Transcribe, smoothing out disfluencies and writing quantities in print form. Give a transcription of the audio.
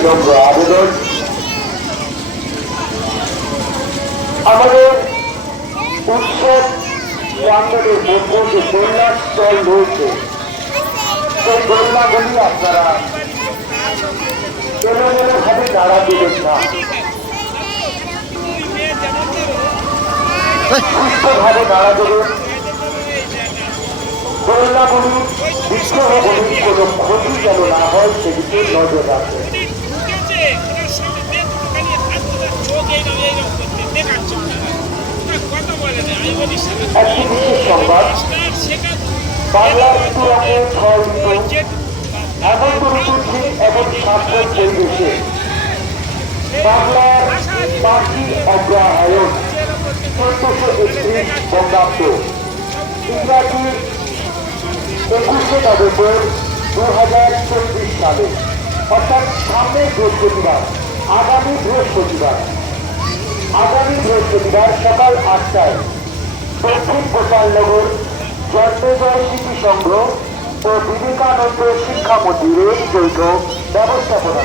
বিনম্র আবেদন, আমাদের উৎসব প্রাঙ্গণের মধ্যে যে দোলনার স্টল রয়েছে সেই দোলনাগুলি আপনারা এলোমেলো ভাবে নাড়া দেবেন না, সুস্থভাবে নাড়া দেবেন। দোলনাগুলি বিগ্রহগুলির কোনো ক্ষতি যেন না হয় সেদিকে নজর রাখবেন। একটি বিশেষ সংবাদ, বাংলার ঋতু রাখে 6 ঋতু, হেমন্ত ঋতু ঠিক এমন সার্থক পরিবেশে বাংলার পাখি অগ্রহায়ণ 1431 বঙ্গাব্দ, ইংরাজি 21শে নভেম্বর 2024 সালে, অর্থাৎ সামনের বৃহস্পতিবার, আগামী বৃহস্পতিবার সকাল 8টায় দক্ষিণ গোপালনগর জন্মেজয় স্মৃতি সংঘ ও বিবেকানন্দ শিক্ষা মন্দিরের যৌথ ব্যবস্থাপনা।